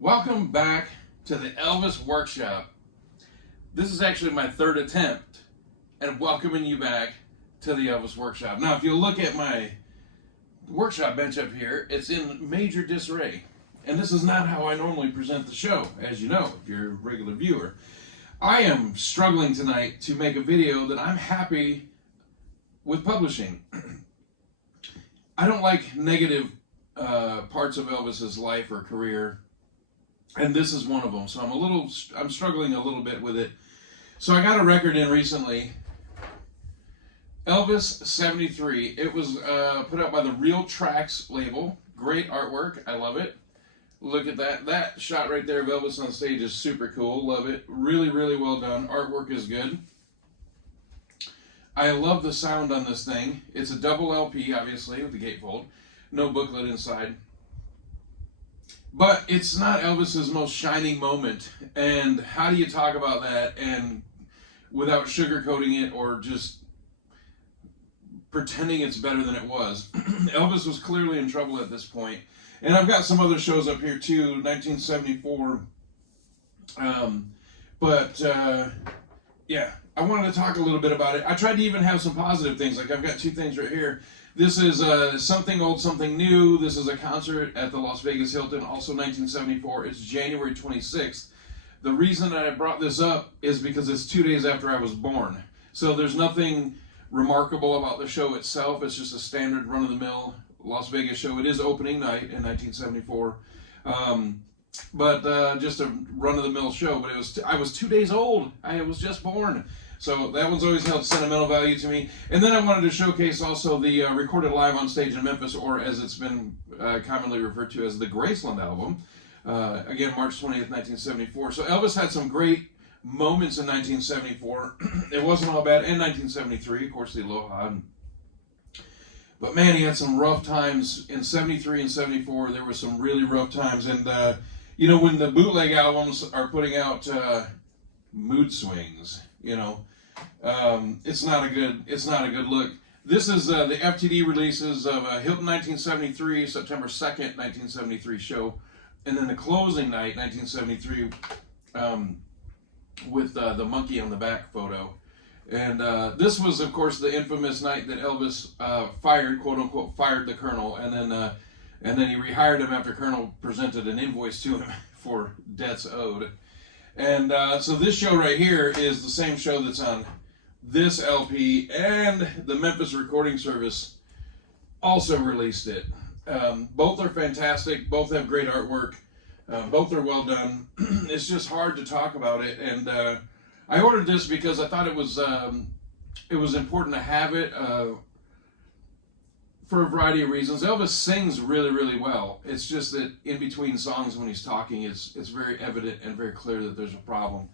Welcome back to the Elvis Workshop. This is actually my third attempt at welcoming you back to the Elvis Workshop. Now, if you look at my workshop bench up here, it's in major disarray. And this is not how I normally present the show, as you know, if you're a regular viewer. I am struggling tonight to make a video that I'm happy with publishing. I don't like negative parts of Elvis's life or career, and this is one of them. So I'm struggling a little bit with it. So I got a record in recently, Elvis 73. It was put out by the Real Tracks label. Great artwork. I love it. Look at that. That shot right there of Elvis on stage is super cool. Love it. Really, really well done. Artwork is good. I love the sound on this thing. It's a double LP, obviously, with the gatefold. No booklet inside. But it's not Elvis's most shining moment. And how do you talk about that and without sugarcoating it or just pretending it's better than it was? Elvis was clearly in trouble at this point. And I've got some other shows up here too, 1974. Yeah, I wanted to talk a little bit about it. I tried to even have some positive things. Like I've got two things right here. This is Something Old, Something New. This is a concert at the Las Vegas Hilton, also 1974. It's January 26th. The reason that I brought this up is because it's 2 days after I was born. So there's nothing remarkable about the show itself. It's just a standard run-of-the-mill Las Vegas show. It is opening night in 1974, but just a run-of-the-mill show. But I was 2 days old. I was just born, so that one's always held sentimental value to me. And then I wanted to showcase also the recorded live on stage in Memphis, or as it's been commonly referred to as the Graceland album. Again, March 20th, 1974. So Elvis had some great moments in 1974. It wasn't all bad. And 1973, of course, the Aloha. But man, he had some rough times in 73 and 74. There were some really rough times. And, when the bootleg albums are putting out mood swings, it's not a good look. This is the FTD releases of Hilton 1973, September 2nd, 1973 show. And then the closing night, 1973, with the monkey on the back photo. And this was, of course, the infamous night that Elvis fired, quote unquote, fired the Colonel, and then he rehired him after Colonel presented an invoice to him for debts owed. And so this show right here is the same show that's on this LP, and the Memphis Recording Service also released it. Both are fantastic. Both have great artwork. Both are well done. It's just hard to talk about it, and I ordered this because I thought it was important to have it for a variety of reasons. Elvis sings really, really well. It's just that in between songs when he's talking, it's very evident and very clear that there's a problem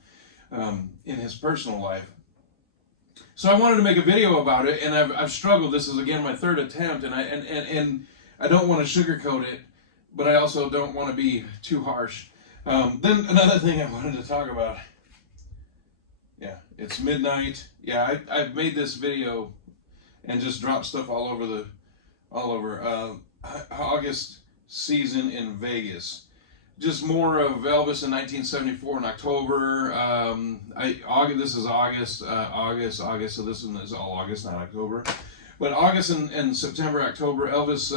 in his personal life. So I wanted to make a video about it, and I've struggled. This is again my third attempt, and I don't want to sugarcoat it, but I also don't want to be too harsh. Then another thing I wanted to talk about. Yeah, it's midnight. Yeah, I've made this video and just dropped stuff all over August season in Vegas. Just more of Elvis in 1974 in October. This is August. So this one is all August, not October. But August and September, October, Elvis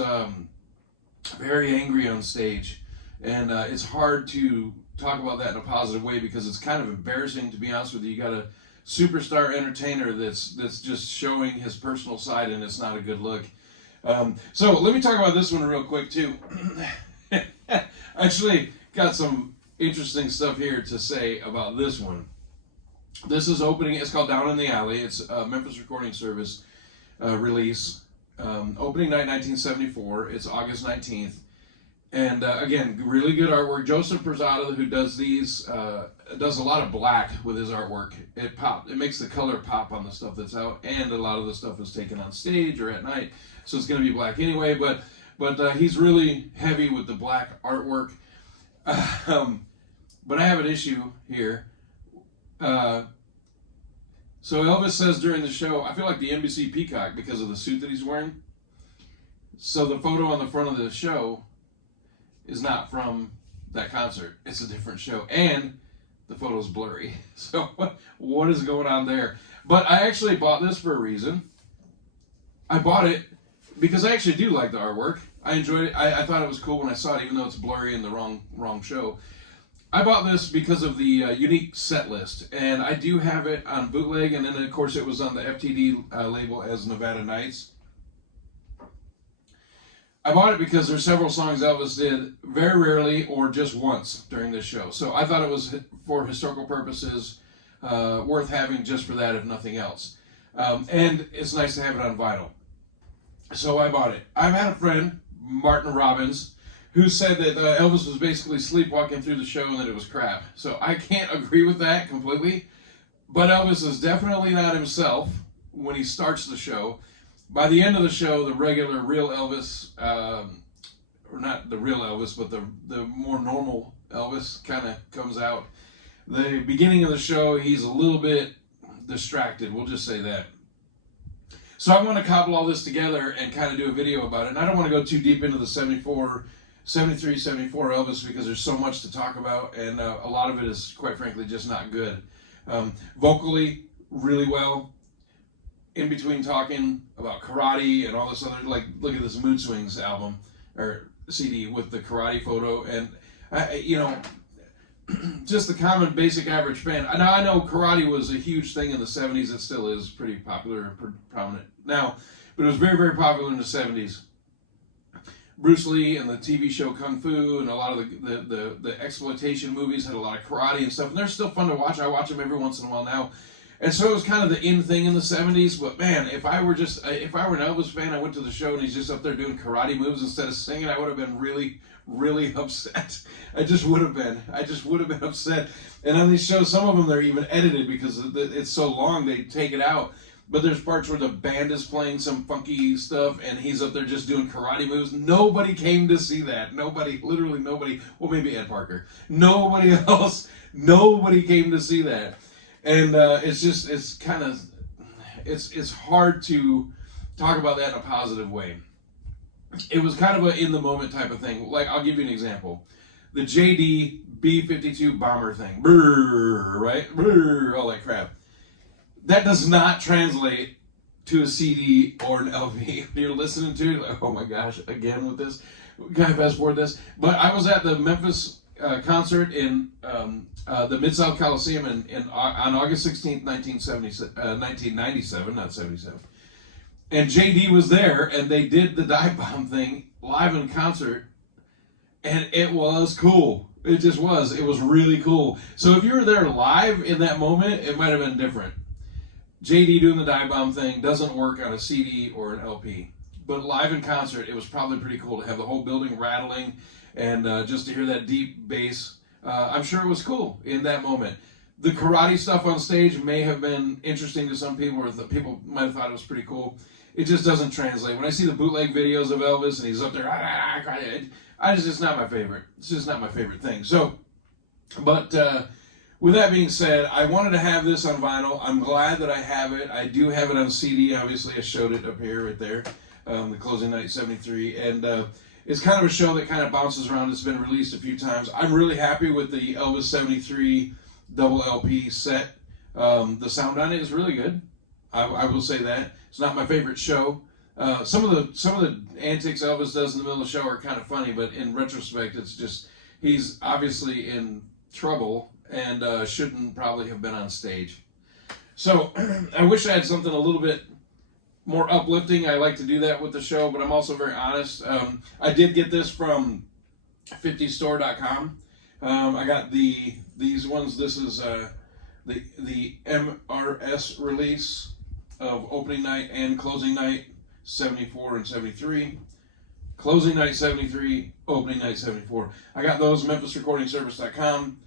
very angry on stage, and it's hard to talk about that in a positive way because it's kind of embarrassing, to be honest with you. You got a superstar entertainer that's just showing his personal side, and it's not a good look. So let me talk about this one real quick too. Actually got some interesting stuff here to say about this one. This is opening. It's called Down in the Alley. It's a Memphis Recording Service release. Opening night 1974. It's August 19th. And again, really good artwork. Joseph Perzada, who does these, does a lot of black with his artwork. It makes the color pop on the stuff that's out, and a lot of the stuff is taken on stage or at night, so it's going to be black anyway. But he's really heavy with the black artwork. But I have an issue here. So Elvis says during the show, I feel like the NBC peacock because of the suit that he's wearing. So the photo on the front of the show is not from that concert. It's a different show, and the photo's blurry. So what is going on there? But I actually bought this for a reason. I bought it because I actually do like the artwork. I enjoyed it. I thought it was cool when I saw it, even though it's blurry and the wrong show. I bought this because of the unique set list, and I do have it on bootleg, and then of course it was on the FTD label as Nevada Nights. I bought it because there's several songs Elvis did very rarely or just once during this show. So I thought it was, for historical purposes, worth having just for that, if nothing else. And it's nice to have it on vinyl. So I bought it. I've had a friend, Martin Robbins, who said that Elvis was basically sleepwalking through the show and that it was crap. So I can't agree with that completely. But Elvis is definitely not himself when he starts the show. By the end of the show, the regular, real Elvis, or not the real Elvis, but the more normal Elvis kind of comes out. The beginning of the show, he's a little bit distracted. We'll just say that. So I want to cobble all this together and kind of do a video about it. And I don't want to go too deep into the 73, 74 Elvis because there's so much to talk about. And a lot of it is, quite frankly, just not good. Vocally, really well. In between talking about karate and all this other, like, look at this Mood Swings album or CD with the karate photo, and just the common basic average fan. Now I know karate was a huge thing in the 70s. It still is pretty popular and prominent now, but it was very, very popular in the 70s. Bruce Lee and the TV show Kung Fu and a lot of the exploitation movies had a lot of karate and stuff, and they're still fun to watch. I watch them every once in a while now. And so it was kind of the in thing in the 70s, but man, if I were an Elvis fan, I went to the show and he's just up there doing karate moves instead of singing, I would have been really, really upset. I just would have been upset. And on these shows, some of them, they're even edited because it's so long, they take it out. But there's parts where the band is playing some funky stuff and he's up there just doing karate moves. Nobody came to see that. Nobody, literally nobody. Well, maybe Ed Parker. Nobody else. Nobody came to see that. And it's hard to talk about that in a positive way. It was kind of a in the moment type of thing. Like, I'll give you an example. The JD B-52 bomber thing. Brrr, right? Brrr, all that crap. That does not translate to a CD or an LP. You're listening to it, like, oh my gosh, again with this. Can I fast forward this? But I was at the Memphis concert in the Mid-South Coliseum on August 16th, 1997, not 77. And JD was there, and they did the dive bomb thing live in concert, and it was cool. It just was. It was really cool. So if you were there live in that moment, it might have been different. JD doing the dive bomb thing doesn't work on a CD or an LP. But live in concert, it was probably pretty cool to have the whole building rattling and just to hear that deep bass. I'm sure it was cool in that moment. The karate stuff on stage may have been interesting to some people, or people might have thought it was pretty cool. It just doesn't translate. When I see the bootleg videos of Elvis and he's up there, it's just not my favorite. It's just not my favorite thing. So, but with that being said, I wanted to have this on vinyl. I'm glad that I have it. I do have it on CD. Obviously, I showed it up here, right there. The Closing Night 73. And it's kind of a show that kind of bounces around. It's been released a few times. I'm really happy with the Elvis 73 double LP set. The sound on it is really good. I will say that. It's not my favorite show. Some of the antics Elvis does in the middle of the show are kind of funny, but in retrospect, it's just, he's obviously in trouble and shouldn't probably have been on stage. So I wish I had something a little bit more uplifting. I like to do that with the show, but I'm also very honest. I did get this from 50store.com. I got these ones. This is the MRS release of opening night and closing night 74 and 73. Closing night 73, opening night 74. I got those MemphisRecordingService.com.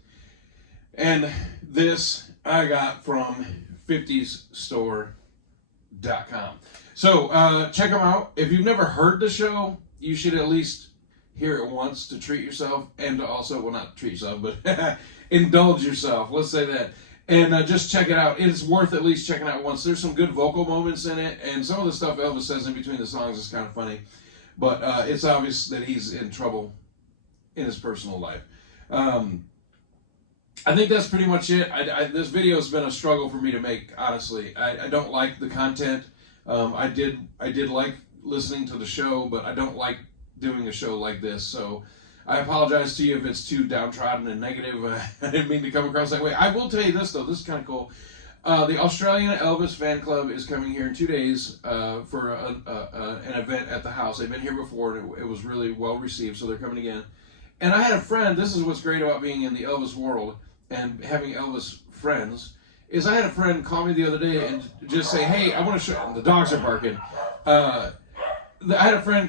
And this I got from 50store.com. So check them out. If you've never heard the show, you should at least hear it once to treat yourself and to also, well, not treat yourself, but indulge yourself. Let's say that. And just check it out. It's worth at least checking out once. There's some good vocal moments in it, and some of the stuff Elvis says in between the songs is kind of funny. But it's obvious that he's in trouble in his personal life. I think that's pretty much it. This video has been a struggle for me to make, honestly. I don't like the content. I did like listening to the show, but I don't like doing a show like this. So I apologize to you if it's too downtrodden and negative. I didn't mean to come across that way. I will tell you this, though. This is kind of cool. The Australian Elvis fan club is coming here in 2 days for an event at the house. They've been here before, and it was really well received, so they're coming again. And I had a friend. This is what's great about being in the Elvis world and having Elvis friends, is I had a friend call me the other day and just say, hey, I want to show, the dogs are barking. I had a friend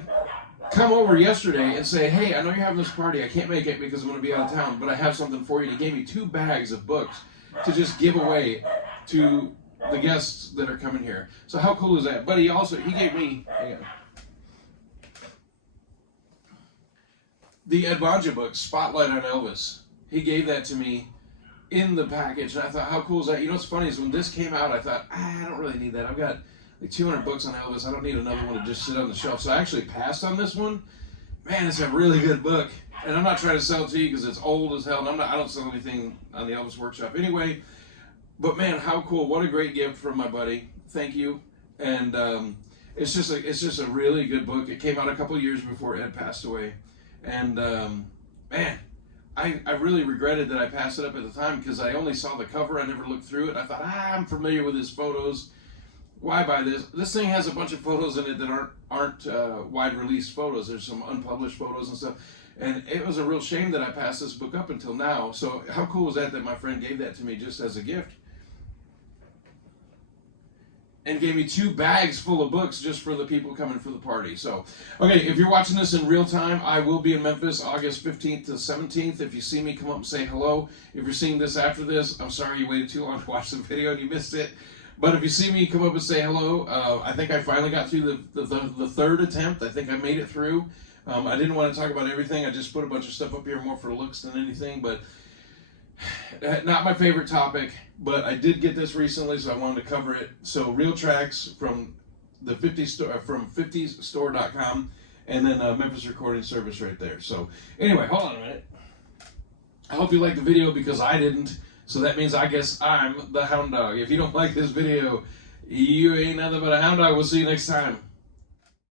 come over yesterday and say, hey, I know you're having this party. I can't make it because I'm going to be out of town, but I have something for you. And he gave me 2 bags of books to just give away to the guests that are coming here. So how cool is that? But he gave me the Ed Bonja book, Spotlight on Elvis. He gave that to me in the package, and I thought, how cool is that? You know what's funny is when this came out, I thought, I don't really need that. I've got like 200 books on Elvis. I don't need another one to just sit on the shelf. So I actually passed on this one. Man, it's a really good book. And I'm not trying to sell it to you because it's old as hell. And I don't sell anything on the Elvis Workshop anyway. But man, how cool. What a great gift from my buddy. Thank you. And it's just a really good book. It came out a couple years before Ed passed away. And man, I really regretted that I passed it up at the time because I only saw the cover. I never looked through it. I thought, I'm familiar with his photos. Why buy this? This thing has a bunch of photos in it that aren't wide release photos. There's some unpublished photos and stuff. And it was a real shame that I passed this book up until now. So how cool was that my friend gave that to me just as a gift? And gave me 2 bags full of books just for the people coming for the party. So, okay, if you're watching this in real time, I will be in Memphis August 15th to 17th. If you see me, come up and say hello. If you're seeing this after this, I'm sorry you waited too long to watch the video and you missed it. But if you see me, come up and say hello. I think I finally got through the 3rd attempt. I think I made it through. I didn't want to talk about everything. I just put a bunch of stuff up here more for looks than anything. But not my favorite topic. But I did get this recently, so I wanted to cover it. So real tracks from the 50 store, from 50store.com, and then Memphis Recording Service right there. So anyway, hold on a minute. I hope you liked the video because I didn't. So that means I guess I'm the hound dog. If you don't like this video, you ain't nothing but a hound dog. We'll see you next time.